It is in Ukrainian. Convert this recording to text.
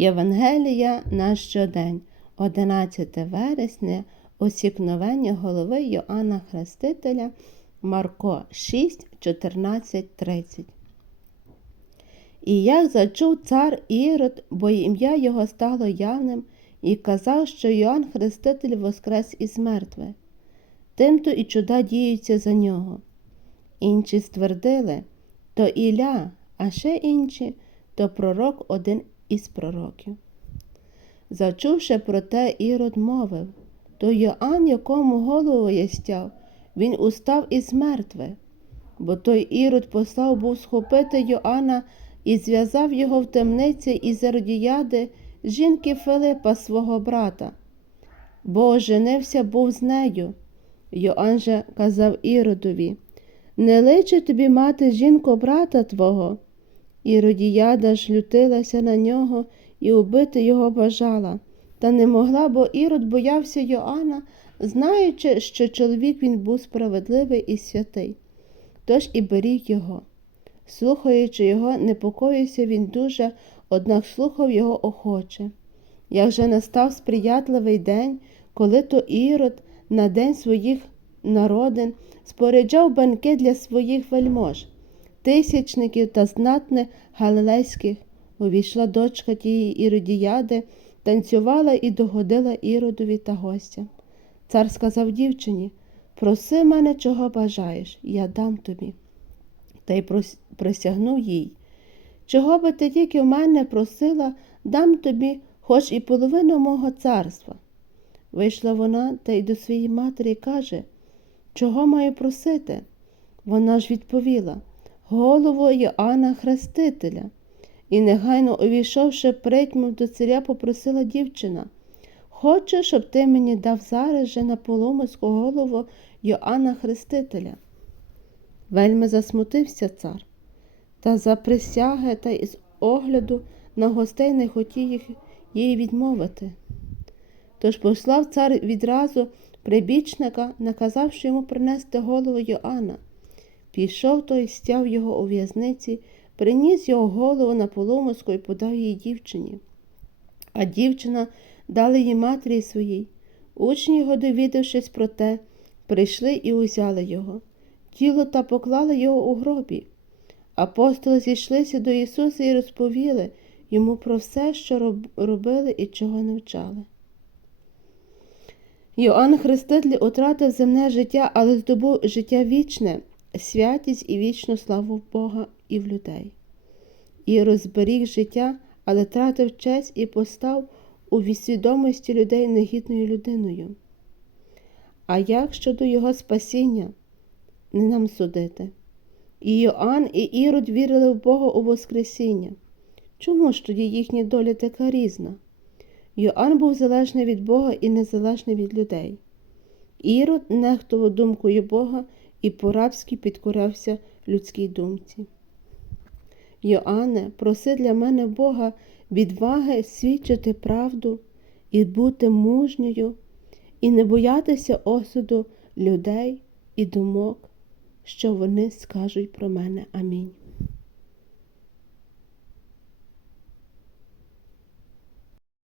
Євангелія на щодень, 11 вересня, осікновення голови Йоанна Хрестителя, Марко 6, 14, 30. І як зачув цар Ірод, бо ім'я його стало явним, і казав, що Йоанн Хреститель воскрес із мертвих. Тимто і чуда діються за нього. Інші ствердили то Ілля, а ще інші то пророк один із пророків. Зачувши про те, Ірод мовив то Йоанн, якому голову ястяв, він устав із мертвих. Бо той Ірод послав був схопити Йоанна і зв'язав його в темниці із Еродіяди, жінки Филипа, свого брата, бо оженився був з нею. Йоанн же казав Іродові Не личе тобі мати жінку брата твого. Іродіяда ж лютилася на нього і убити його бажала, та не могла, бо Ірод боявся Йоанна, знаючи, що чоловік він був справедливий і святий. Тож і беріг його. Слухаючи його, непокоївся він дуже, однак слухав його охоче. Як же настав сприятливий день, коли то Ірод на день своїх народин споряджав банкет для своїх вельмож, тисячників та знатних галилейських, увійшла дочка тієї Іродіяди, танцювала і догодила Іродові та гостям. Цар сказав дівчині Проси мене, чого бажаєш, я дам тобі. Та й присягнув їй. Чого би ти тільки в мене просила, дам тобі хоч і половину мого царства. Вийшла вона та й до своєї матері каже, чого маю просити? Вона ж відповіла голову Йоанна Хрестителя. І, негайно увійшовши притьмом до царя, попросила дівчина Хочу, щоб ти мені дав зараз же на поломиську голову Йоанна Хрестителя. Вельми засмутився цар, та за присяги та із огляду на гостей не хотів їх їй відмовити. Тож послав цар відразу прибічника, наказавши йому принести голову Йоанна. Пішов той, стяв його у в'язниці, приніс його голову на поломиску і подав її дівчині. А дівчина дала її матері своїй. Учні його, довідавшись про те, прийшли і узяли його. Тіло та поклали його у гробі. Апостоли зійшлися до Ісуса і розповіли йому про все, що робили і чого навчали. Йоанн Хреститель утратив земне життя, але здобув життя вічне, святість і вічну славу Бога і в людей. І розберіг життя, але тратив честь і постав у відсвідомості людей негідною людиною. А як щодо його спасіння, не нам судити. І Йоанн, і Ірод вірили в Бога у Воскресіння. Чому ж тоді їхня доля така різна? Йоанн був залежний від Бога і незалежний від людей. Ірод нехтував думкою Бога і по-рабськи підкорявся людській думці. Йоанне, проси для мене Бога відваги свідчити правду і бути мужньою, і не боятися осуду людей і думок, що вони скажуть про мене. Амінь.